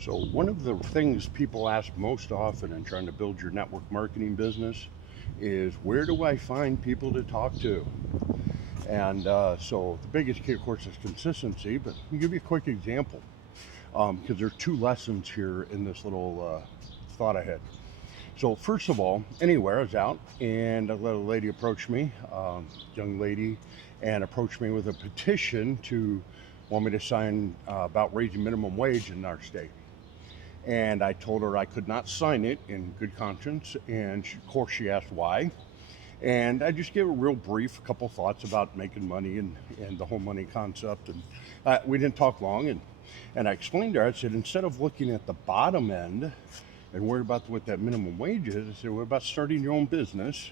So, one of the things people ask most often in trying to build your network marketing business is where do I find people to talk to? And so, the biggest key, of course, is consistency, but I'll give you a quick example because there's two lessons here in this little thought I had. So, first of all, anywhere I was out and a little lady approached me, young lady, and approached me with a petition to want me to sign about raising minimum wage in our state. And I told her I could not sign it in good conscience. And of course, she asked why. And I just gave a real brief couple thoughts about making money and the whole money concept. And we didn't talk long. And I explained to her, I said, instead of looking at the bottom end and worry about what that minimum wage is, I said, what about starting your own business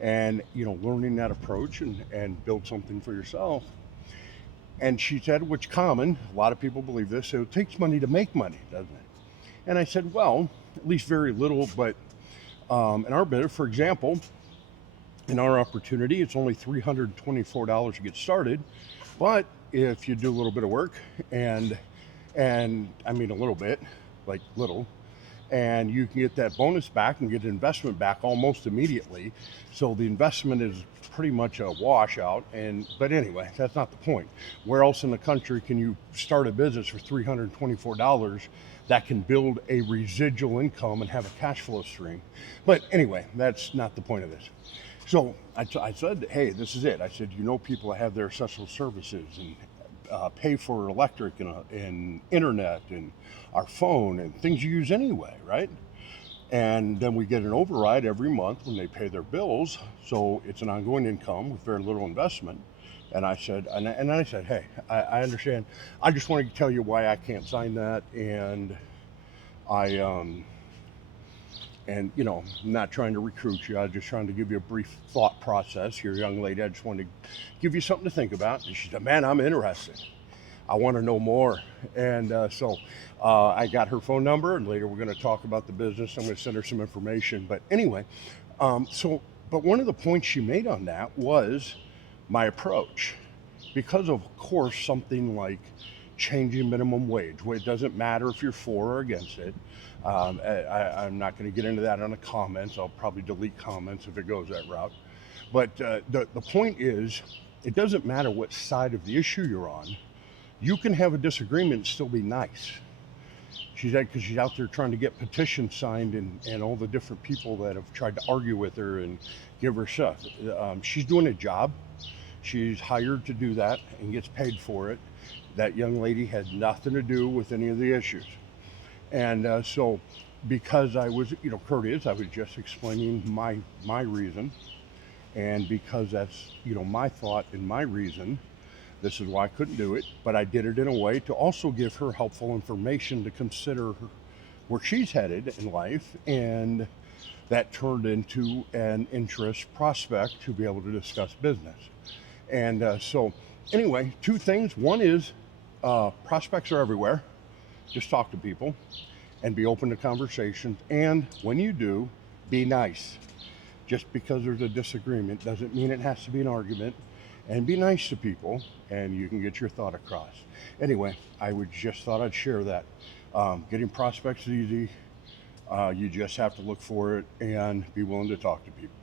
and, learning that approach and build something for yourself. And she said, which common, a lot of people believe this, so it takes money to make money, doesn't it? And I said, well, at least very little, but in our bid, for example, in our opportunity, it's only $324 to get started. But if you do a little bit of work and I mean a little bit, like little, and you can get that bonus back and get investment back almost immediately. So the investment is pretty much a washout. But anyway, that's not the point. Where else in the country can you start a business for $324 that can build a residual income and have a cash flow stream? But anyway, that's not the point of this. So I said, hey, this is it. I said, people that have their essential services and pay for electric and internet and our phone and things you use anyway, right? And then we get an override every month when they pay their bills. So it's an ongoing income with very little investment. And I said, hey, I understand. I just wanted to tell you why I can't sign that. I, um, I'm not trying to recruit you. I'm just trying to give you a brief thought process here, young lady. I just wanted to give you something to think about. And she said, man, I'm interested. I want to know more. And I got her phone number, and later we're going to talk about the business. I'm going to send her some information. But anyway, but one of the points she made on that was my approach. Because of course, something like changing minimum wage, where it doesn't matter if you're for or against it. I'm not going to get into that on the comments. I'll probably delete comments if it goes that route. But the point is, it doesn't matter what side of the issue you're on. You can have a disagreement and still be nice. She said, because she's out there trying to get petitions signed and all the different people that have tried to argue with her and give her stuff. She's doing a job. She's hired to do that and gets paid for it. That young lady had nothing to do with any of the issues. And because I was, courteous, I was just explaining my reason. And because that's, my thought and my reason, this is why I couldn't do it, but I did it in a way to also give her helpful information to consider where she's headed in life, and that turned into an interest prospect to be able to discuss business. Anyway, two things. One is prospects are everywhere. Just talk to people and be open to conversations. And when you do, be nice. Just because there's a disagreement doesn't mean it has to be an argument. And be nice to people, and you can get your thought across. Anyway, I would just thought I'd share that. Getting prospects is easy. You just have to look for it and be willing to talk to people.